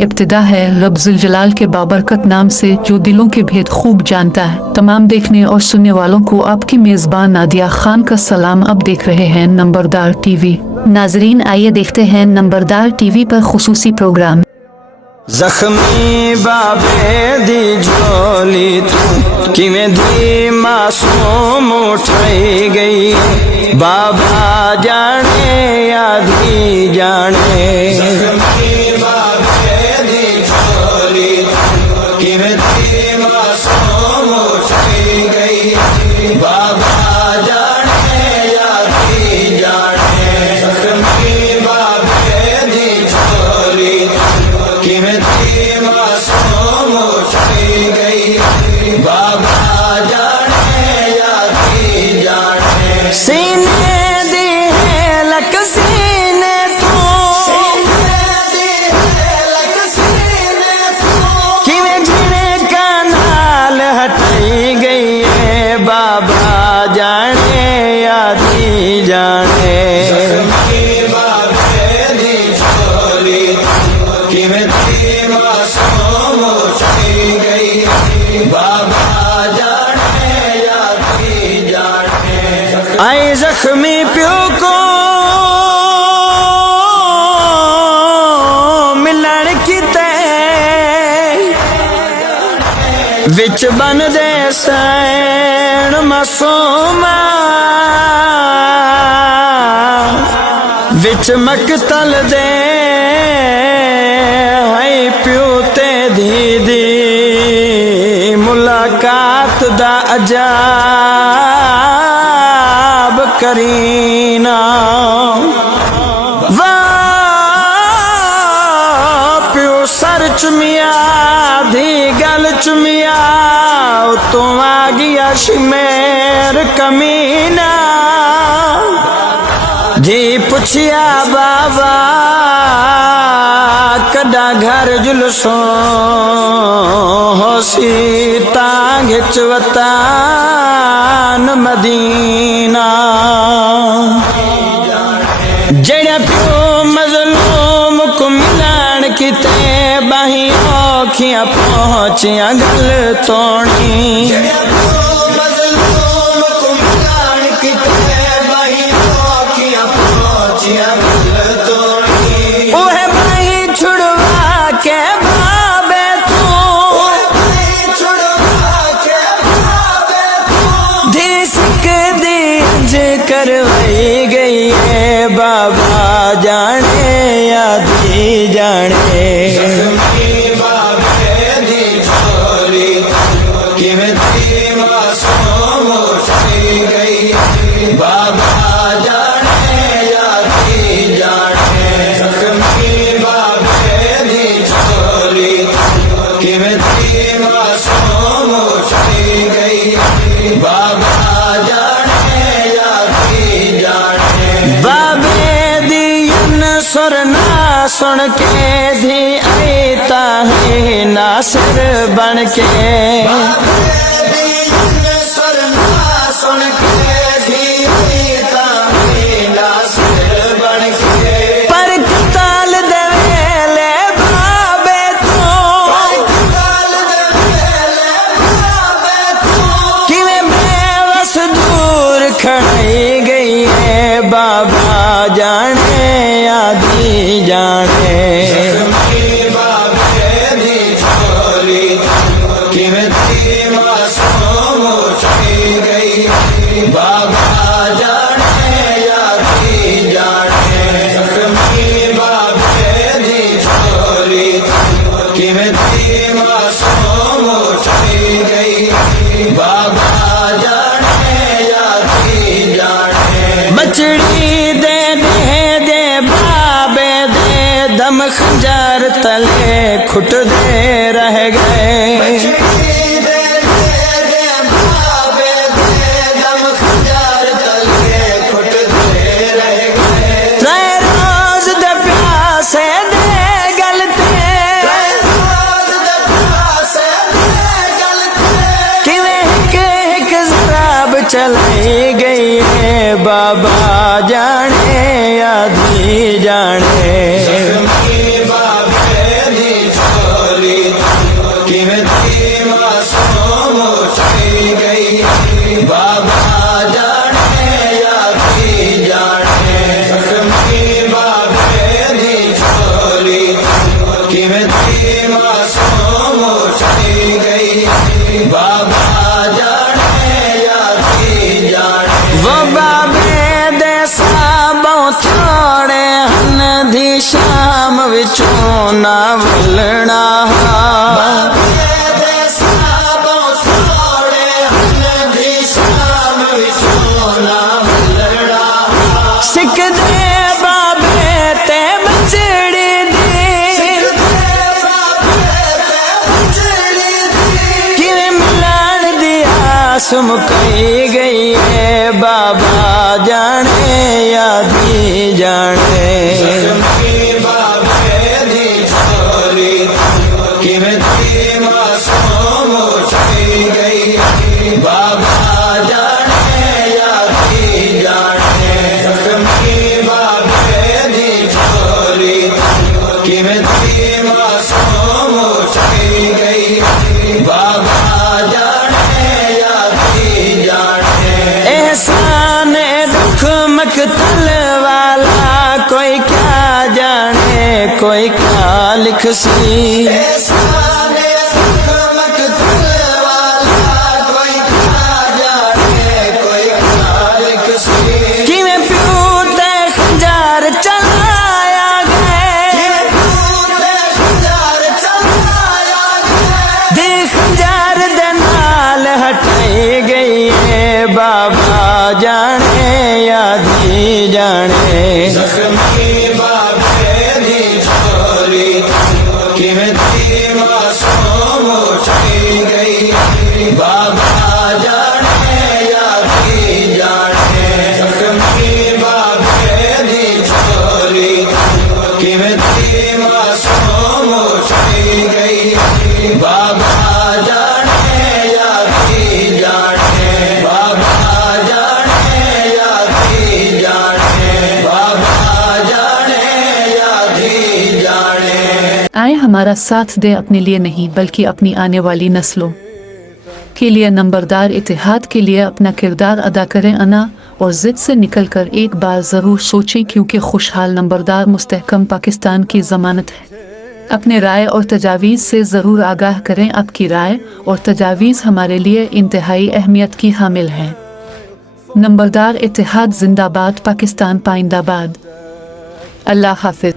इब्तिदा है रब जुल जलाल के बाबरकत नाम से जो दिलों के भेद खूब जानता है। तमाम देखने और सुनने वालों को आपकी मेज़बान नादिया खान का सलाम। अब देख रहे हैं नंबरदार टीवी। नाजरीन आइए देखते हैं नंबरदार टीवी पर खुसूसी प्रोग्राम। ਜ਼ਖਮੀ ਬਾਬੇ ਦੀ ਝੋਲੀ ਤੂੰ ਕਿਵੇਂ ਦੀ ਮਾਸੂਮ ਉਠਾਈ ਗਈ, ਬਾਬਾ ਜਾਣੇ ਆਦੀ ਜਾਣੇ। ਜ਼ਖਮੀ ਬਾਬੇ ਦੀ ਝੋਲੀ ਤੂੰ ਕਿਵੇਂ ਦੀ ਮਾਸੂਮ ਉਠਾਈ ਗਈ, ਬਾਬਾ ਜਾਣੇ ਆਦੀ ਜਾਣੇ। ਜ਼ਖਮੀ ਬਾਬੇ ਦੀ ਝੋਲੀ ਕਿਵੇਂ ਦੀ ਮਾਸੂਮ ਉਠਾਈ ਗਈ, ਬਾਬਾ ਜਾਣੇ ਆਦੀ ਜਾਣੇ। ਸੀਨੇ ਦੀ ਲਕ ਸੀਨੇ ਤੋਂ, ਸੀਨੇ ਦੀ ਲਕ ਸੀਨੇ ਤੋਂ ਕਿਵੇਂ ਝਿਣਕਾਂ ਨਾਲ ਹਟਾਈ ਗਈ ਏ, ਬਾਬਾ ਜਾਣੇ ਆਦੀ ਜਾਣੇ। ਜ਼ਖਮੀ ਬਾਬੇ ਦੀ ਝੋਲੀ ਕਿਵੇਂ ਦੀ ਮਾਸੂਮ ਉਠਾਈ ਗਈ, ਬਾਬਾ ਜਾਣੇ ਆਦੀ ਜਾਣੇ। ਆਏ ਜ਼ਖਮੀ ਪਿਓ ਕੋ ਮਿਲਣ ਕਿਤੇ ਵਿੱਚ ਬਣਦੇ ਸੈਣ ਮਾਸੂਮਾ, ਵਿੱਚ ਮਕਤਲ ਦੇ ਪਿਓ ਤੇ ਧੀ ਦੀ ਮੁਲਾਕਾਤ ਦਾ ਅਜਾਬ ਕਰੀਨਾ। ਵਾਹ ਪਿਓ ਸਰ ਚੁਮਿਆ ਦੀ ਗੱਲ ਚੁਮਿਆ, ਉਤੋਂ ਆ ਗਿਆ ਸ਼ਮੇਰ ਕਮੀਨਾ। ਜੀ ਪੁੱਛਿਆ ਬਾਬਾ कदा घर जुलसों होसी तांग चवतान मदीना। जड़ा प्यो मजलूम को मिलान किते बाही औखियां पहुंचियां गल तोड़ी। करवाई गई है, बाबा जाने आदी जाने। ਜ਼ਖਮੀ ਬਾਬੇ ਦੀ ਝੋਲੀ ਕਿਵੇਂ ਦੀ ਮਾਸੂਮ ਉਠਾਈ ਗਈ, ਬਾਬਾ ਜਾਣੇ ਆਦੀ ਜਾਣੇ। ਜ਼ਖਮੀ ਬਾਬੇ ਦੀ ਝੋਲੀ ਕਿਵੇਂ ਦੀ ਮਾਸੂਮ ਉਠਾਈ ਗਈ, ਬਾਬਾ ਜਾਣੇ। ਬਾਬੇ ਦੀ ਸੁਰ ਨਾ ਸੁਣ ਕੇ ਧੀ ਆਈ ਤਾਂ ਹੈ ਨਾਸਰ ਬਣ ਕੇ। ਬਾਬੇ ਦੀ ਸੁਰ ਨਾ ਸੁਣ ਕੇ ਧੀ ਆਈ ਤਾਂ ਹੈ ਨਾਸਰ ਬਣ ਕੇ। ਪਰ ਕਤਾਲ ਦੇ ਵੇਲੇ ਬਾਬੇ ਤੋਂ, ਪਰ ਕਤਾਲ ਦੇ ਵੇਲੇ ਬਾਬੇ ਤੋਂ ਕਿਵੇਂ ਬੇਵਸ ਦੂਰ ਖੜਾਈ ਗਈ ਹੈ, ਬਾਬਾ ਜਾਣੇ ਆਦੀ ਜਾਣੇ। ਜ਼ਖਮੀ ਬਾਬੇ ਦੀ ਝੋਲੀ ਕਿਵੇਂ ਦੀ ਮਾਸੂਮ ਉਠਾਈ ਗਈ, ਬਾਬਾ ਜਾਣੇ ਆਦੀ ਜਾਣੇ। ਜ਼ਖਮੀ ਬਾਬੇ ਦੀ ਝੋਲੀ ਕਿਵੇਂ ਦੀ ਮਾਸੂਮ ਉਠਾਈ ਗਈ, ਬਾਬਾ ਜਾਣੇ ਆਦੀ ਜਾਣੇ। बचड़ी दे दे बाबे दे दम खंजर तले खुट दे रह गए। बाबे दे दम खंजर तले खुट दे रह गए। त्रै रोज दे प्यासे दे गलते, किवें एक जराब चलाई गई है, बाबा जाने आदी जाने। ਜ਼ਖਮੀ ਬਾਬੇ ਦੀ दी शाम विचों ना भुलना सिख दे बाबे ते बचड़ी दी किवें मिलन दी आस मुकई गई है बाबा जाने यादी जाने बाबा जाने यादी जाने जख्मी बाबे दी छोरी किवें दी मासूम चली गई बाबा जाने यादी जाने एहसान दुख मकतल वाला कोई क्या जाने कोई क्या लिख सी बाबा जाने यादी जाने जख्मी बाबे दी छोरी किवें दी मासूम चली गई बाबा जाने यादी जाने जख्मी बाबे दी छोरी किवें दी मासूम चली गई बाबा जाने यादी जाने आए हमारा साथ दे अपने लिए नहीं बल्कि अपनी आने वाली नस्लों के लिए नंबरदार इतिहाद के लिए अपना किरदार अदा करें अना और ज़िद से निकलकर एक बार ज़रूर सोचें क्योंकि खुशहाल नंबरदार मुस्तहकम पाकिस्तान की ज़मानत है। अपने राय और तजावीज़ से ज़रूर आगाह करें। आपकी राय और तजावीज़ हमारे लिए इंतहाई अहमियत की हामिल है। नंबरदार इतिहाद जिंदाबाद, पाकिस्तान पाइंदाबाद। अल्लाह हाफिज।